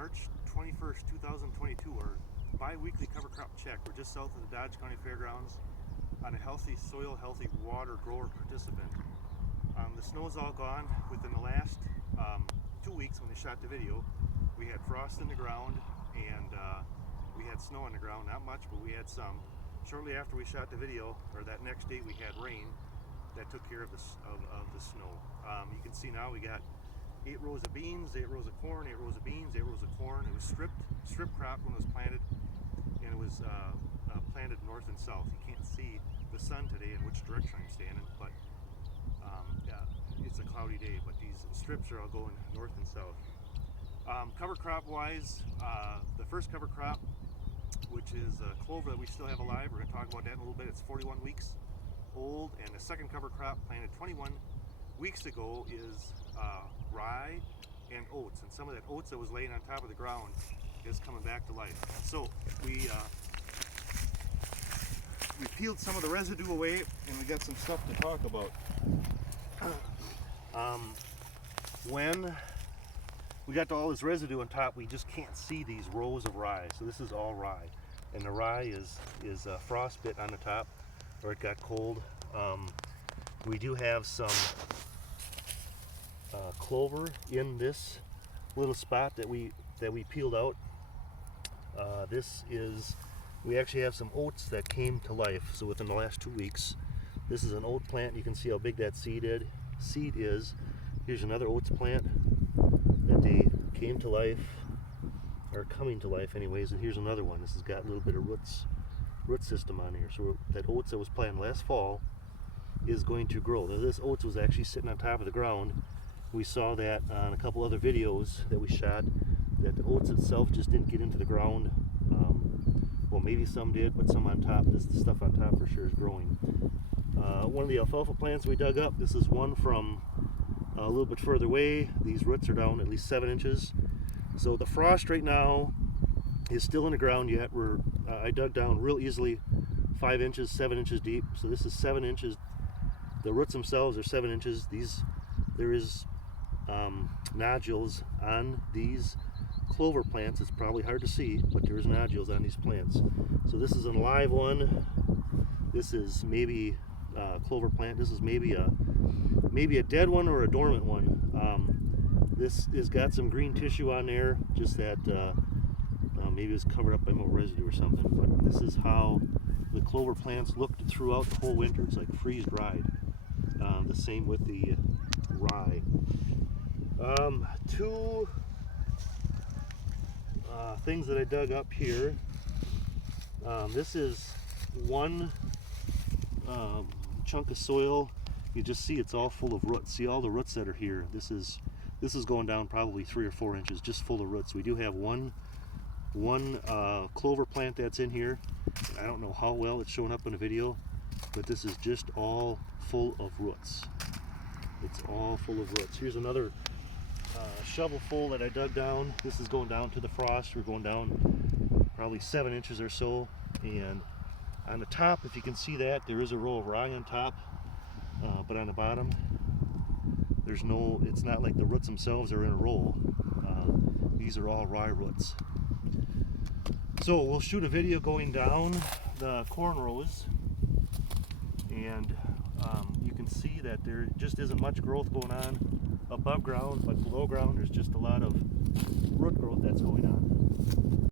March 21st, 2022, our bi-weekly cover crop check. We're just south of the Dodge County Fairgrounds on a healthy soil, healthy water grower participant. The snow's all gone. Within the last 2 weeks when they shot the video, we had frost in the ground and we had snow on the ground, not much, but we had some. Shortly after we shot the video, or that next day, we had rain that took care of the snow. You can see now we got 8 rows of beans, 8 rows of corn, 8 rows of beans, 8 rows of corn. It was strip crop when it was planted, and it was planted north and south. You can't see the sun today in which direction I'm standing, but yeah, it's a cloudy day, but these strips are all going north and south. Cover crop wise, the first cover crop, which is clover that we still have alive, we're going to talk about that in a little bit. It's 41 weeks old, and the second cover crop planted 21 weeks ago is rye and oats, and some of that oats that was laying on top of the ground is coming back to life. So we peeled some of the residue away, and we got some stuff to talk about. When we got to all this residue on top, we just can't see these rows of rye. So this is all rye, and the rye is frostbit on the top, or it got cold. We do have some clover in this little spot that we peeled out. We actually have some oats that came to life. So within the last 2 weeks, this is an oat plant. You can see how big that seed is. Here's another oats plant that they came to life, or coming to life anyways, and here's another one. This has got a little bit of root system on here. So that oats that was planted last fall is going to grow. Now this oats was actually sitting on top of the ground. We saw that on a couple other videos that we shot, that the oats itself just didn't get into the ground. Well, maybe some did, but some on top. This stuff on top for sure is growing. One of the alfalfa plants we dug up, this is one from a little bit further away. These roots are down at least 7 inches. So the frost right now is still in the ground yet. I dug down real easily, 5 inches, 7 inches deep. So this is 7 inches. The roots themselves are 7 inches. There is nodules on these clover plants. It's probably hard to see, but there's nodules on these plants. So this is an alive one. This is maybe a clover plant. This is maybe a dead one or a dormant one. This has got some green tissue on there, just that maybe it's covered up by more residue or something. But this is how the clover plants looked throughout the whole winter. It's like freeze dried. The same with the rye. Two things that I dug up here. This is one chunk of soil. You just see it's all full of roots. See all the roots that are here. This is going down probably 3 or 4 inches, just full of roots. We do have one clover plant that's in here. I don't know how well it's showing up in the video, but this is just all full of roots. It's all full of roots. Here's another shovel full that I dug down. This is going down to the frost. We're going down probably 7 inches or so, and on the top, if you can see that, there is a row of rye on top, but on the bottom it's not like the roots themselves are in a row. These are all rye roots. So we'll shoot a video going down the corn rows, and you can see that there just isn't much growth going on above ground, but below ground there's just a lot of root growth that's going on.